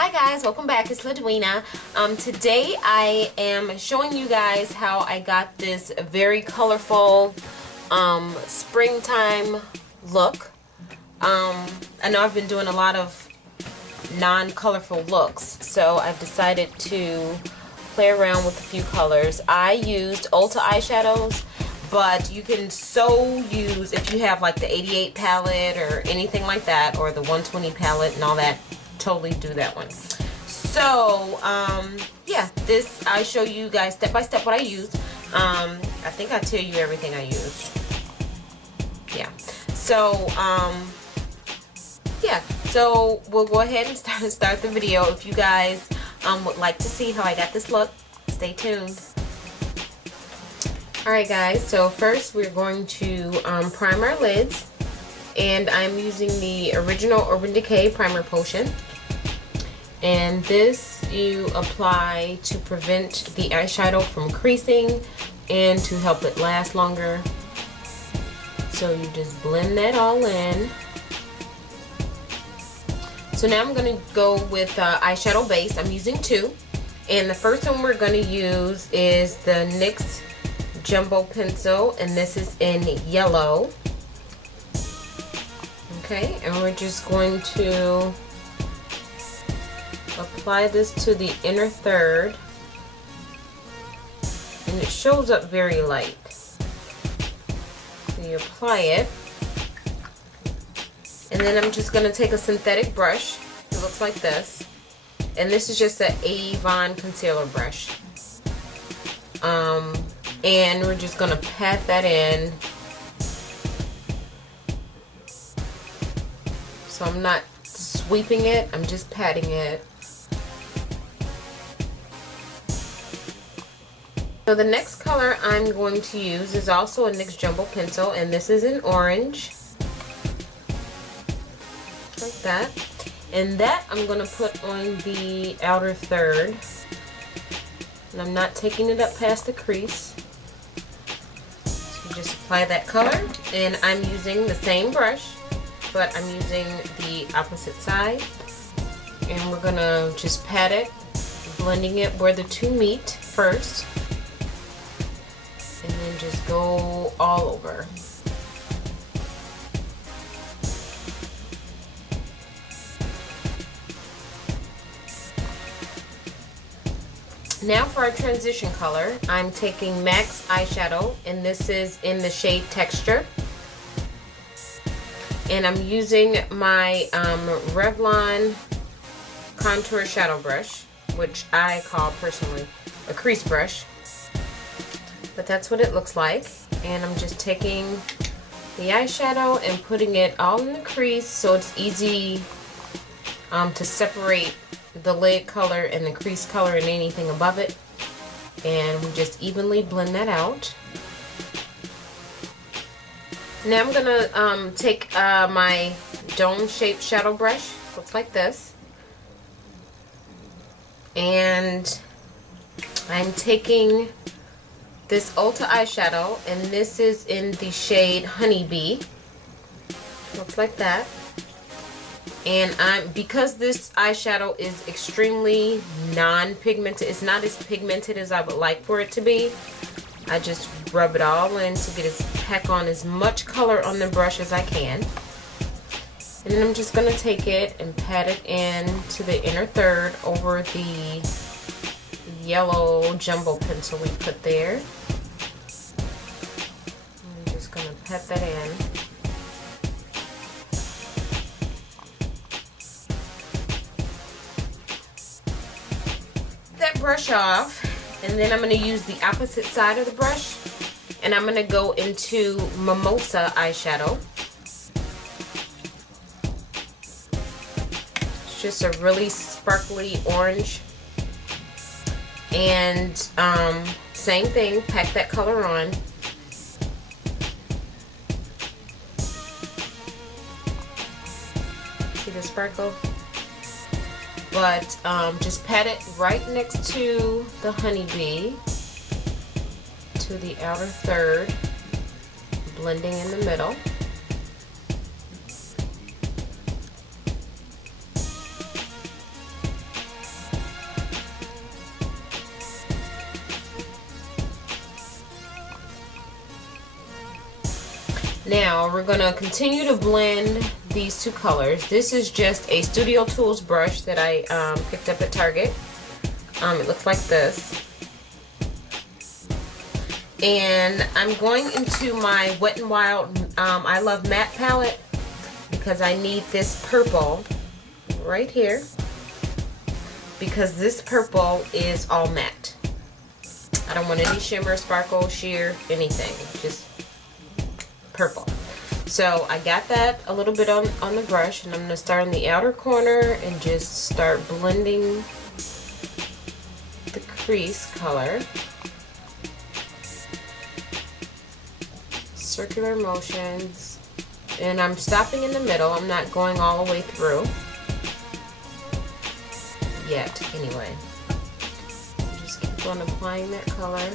Hi guys, welcome back. It's LaDuina. Today I am showing you guys how I got this very colorful springtime look. I know I've been doing a lot of non-colorful looks, so I've decided to play around with a few colors. I used Ulta eyeshadows, but you can use, if you have like the 88 palette or anything like that, or the 120 palette and all that, totally do that one. So yeah, this I show you guys step by step what I used. I think I tell you everything I used. Yeah, so yeah, so we'll go ahead and start the video. If you guys would like to see how I got this look, stay tuned. Alright guys, so first we're going to prime our lids, and I'm using the original Urban Decay Primer Potion. And this you apply to prevent the eyeshadow from creasing and to help it last longer. So you just blend that all in. So now I'm going to go with eyeshadow base. I'm using two. And the first one we're going to use is the NYX Jumbo Pencil, and this is in yellow. Okay, and we're just going to apply this to the inner third, and it shows up very light. So you apply it, and then I'm just going to take a synthetic brush. It looks like this, and this is just an Avon concealer brush, and we're just going to pat that in. So I'm not sweeping it, I'm just patting it. So the next color I'm going to use is also a NYX Jumbo Pencil, and this is in orange. Like that. And that I'm going to put on the outer third. And I'm not taking it up past the crease. So just apply that color. And I'm using the same brush, but I'm using the opposite side. And we're going to just pat it, blending it where the two meet first. And then just go all over. Now for our transition color, I'm taking MAC's eyeshadow, and this is in the shade Texture. And I'm using my Revlon contour shadow brush, which I call personally a crease brush. But that's what it looks like. And I'm just taking the eyeshadow and putting it all in the crease so it's easy to separate the lid color and the crease color and anything above it. And we just evenly blend that out. Now I'm gonna take my dome-shaped shadow brush, looks like this, and I'm taking this Ulta eyeshadow, and this is in the shade Honeybee, looks like that. And because this eyeshadow is extremely non-pigmented, it's not as pigmented as I would like for it to be, I just rub it all in to pack on as much color on the brush as I can. And then I'm just going to take it and pat it in to the inner third over the yellow jumbo pencil we put there. I'm just going to pat that in. That brush off. And then I'm going to use the opposite side of the brush, and I'm going to go into Mimosa eyeshadow. It's just a really sparkly orange. And same thing, pack that color on. See the sparkle? But just pat it right next to the Honeybee, to the outer third, blending in the middle. Now we're going to continue to blend these two colors. This is just a Studio Tools brush that I picked up at Target. It looks like this. And I'm going into my Wet n Wild I Love Matte palette because I need this purple right here, because this purple is all matte. I don't want any shimmer, sparkle, sheer, anything, just purple. So I got that a little bit on the brush, and I'm going to start on the outer corner and just start blending the crease color. Circular motions, and I'm stopping in the middle. I'm not going all the way through yet anyway. Just keep on applying that color.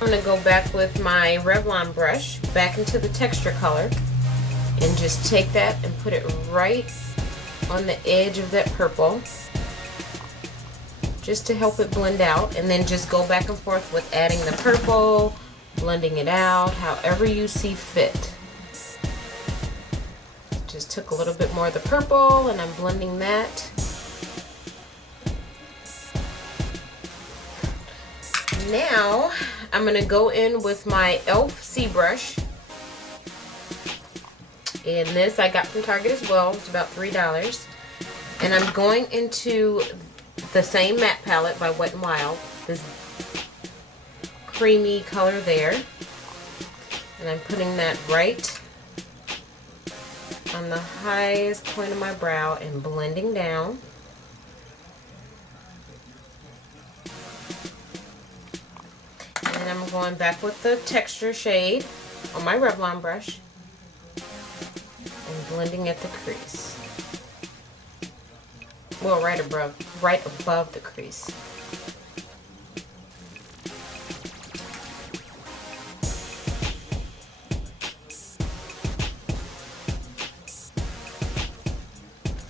I'm going to go back with my Revlon brush back into the texture color and just take that and put it right on the edge of that purple, just to help it blend out, and then just go back and forth with adding the purple, blending it out, however you see fit. Just took a little bit more of the purple and I'm blending that. Now I'm going to go in with my e.l.f. C brush, and this I got from Target as well. It's about $3, and I'm going into the same matte palette by Wet n Wild, this creamy color there, and I'm putting that right on the highest point of my brow and blending down. And then I'm going back with the texture shade on my Revlon brush and blending at the crease. Well, right above the crease.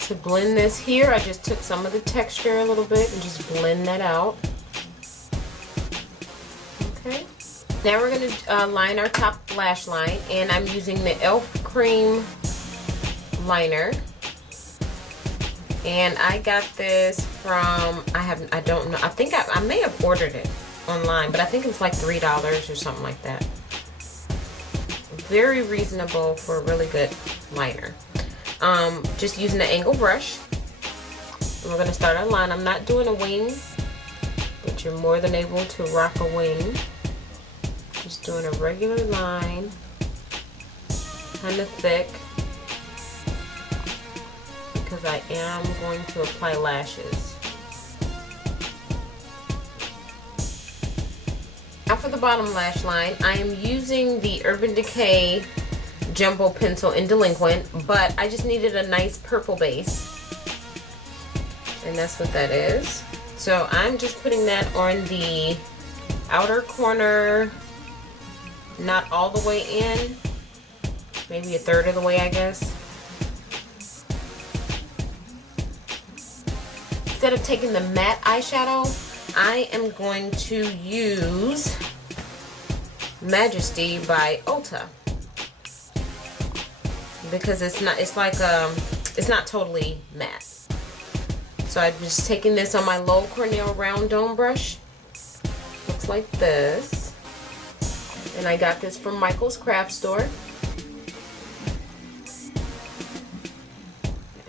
To blend this here, I just took some of the texture a little bit and just blend that out. Okay. Now we're going to line our top lash line, and I'm using the e.l.f. Cream liner. And I got this from, I don't know, I think I may have ordered it online, but I think it's like $3 or something like that. Very reasonable for a really good liner. Just using an angle brush. And we're going to start our line. I'm not doing a wing, but you're more than able to rock a wing. Just doing a regular line, kind of thick, because I am going to apply lashes. Now for the bottom lash line, I am using the Urban Decay Jumbo Pencil in Delinquent, but I just needed a nice purple base, and that's what that is. So I'm just putting that on the outer corner, not all the way in, maybe a third of the way, I guess. Instead of taking the matte eyeshadow, I am going to use Majesty by Ulta, because it's not totally matte. So I'm just taking this on my Low Cornell round dome brush. Looks like this, and I got this from Michael's Craft Store.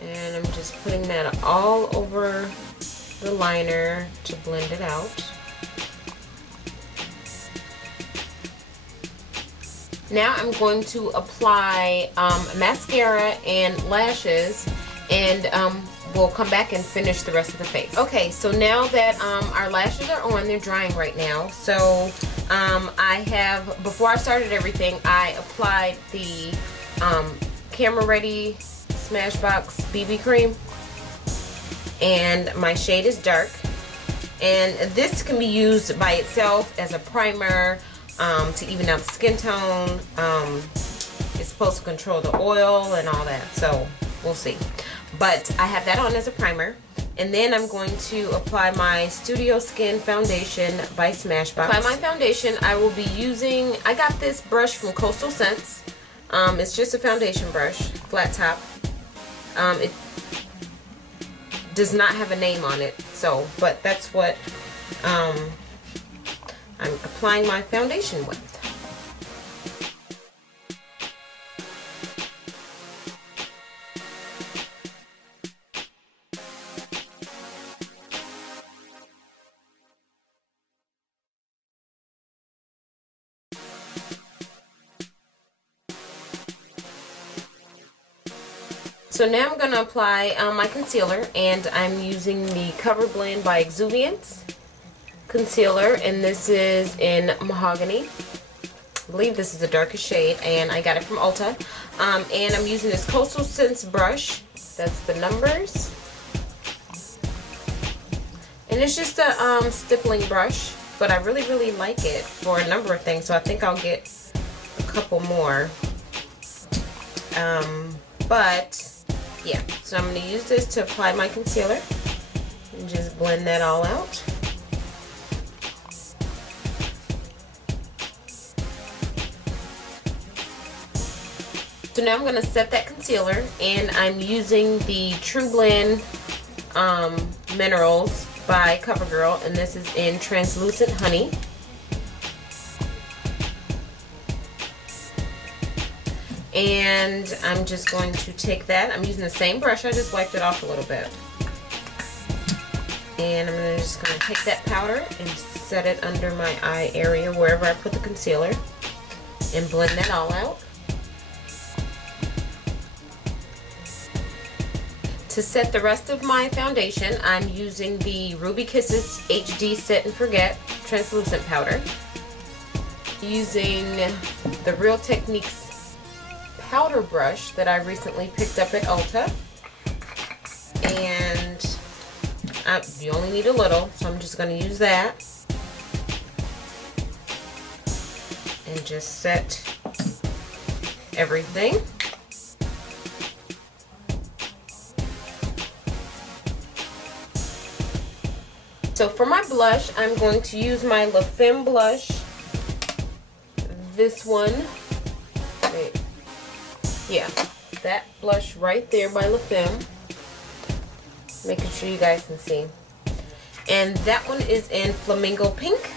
And I'm just putting that all over the liner to blend it out. Now I'm going to apply mascara and lashes, and we'll come back and finish the rest of the face. Okay, so now that our lashes are on, they're drying right now. So I have, before I started everything, I applied the Camera Ready Smashbox BB cream, and my shade is dark, and this can be used by itself as a primer to even out the skin tone. It's supposed to control the oil and all that, so we'll see. But I have that on as a primer, And then I'm going to apply my Studio Skin Foundation by Smashbox. Apply my foundation, I will be using, I got this brush from Coastal Scents. It's just a foundation brush, flat top. It does not have a name on it, so, but that's what I'm applying my foundation with. So now I'm going to apply my concealer, and I'm using the Cover Blend by Exuviance concealer, and this is in Mahogany. I believe this is the darkest shade, and I got it from Ulta. And I'm using this Coastal Scents brush. That's the numbers. And it's just a stippling brush, but I really, really like it for a number of things, so I think I'll get a couple more. But yeah, so I'm going to use this to apply my concealer and just blend that all out. So now I'm going to set that concealer, and I'm using the True Blend Minerals by CoverGirl, and this is in Translucent Honey. And I'm just going to take that. I'm using the same brush. I just wiped it off a little bit. And I'm just going to take that powder and set it under my eye area wherever I put the concealer and blend that all out. To set the rest of my foundation, I'm using the Ruby Kisses HD Set and Forget Translucent Powder. Using the Real Techniques powder brush that I recently picked up at Ulta, and you only need a little, so I'm just going to use that and just set everything. So for my blush, I'm going to use my La Femme blush, this one. Wait. Yeah, that blush right there by La Femme. Making sure you guys can see. And that one is in Flamingo Pink.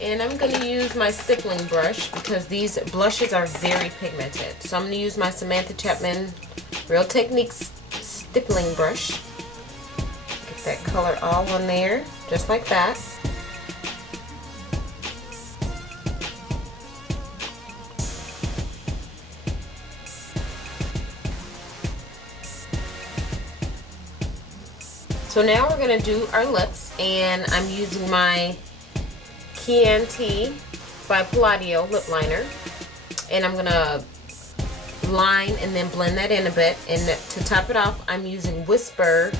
And I'm going to use my stippling brush because these blushes are very pigmented. So I'm going to use my Samantha Chapman Real Techniques stippling brush. Get that color all on there, just like that. So now we're going to do our lips, and I'm using my Chianti by Palladio lip liner, and I'm going to line and then blend that in a bit, and to top it off I'm using Whisper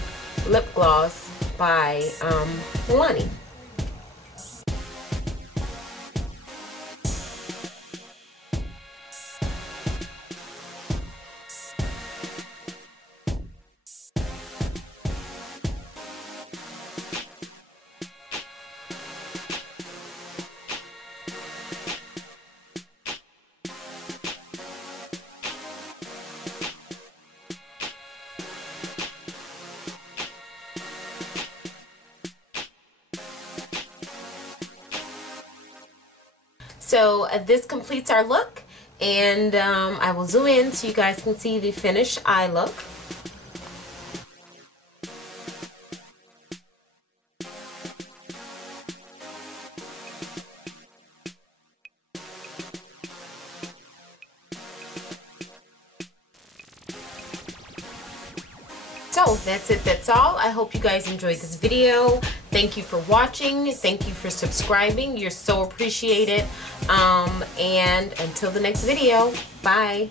lip gloss by Milani. So this completes our look, and I will zoom in so you guys can see the finished eye look. So that's it, that's all. I hope you guys enjoyed this video. Thank you for watching. Thank you for subscribing. You're so appreciated. And until the next video, bye.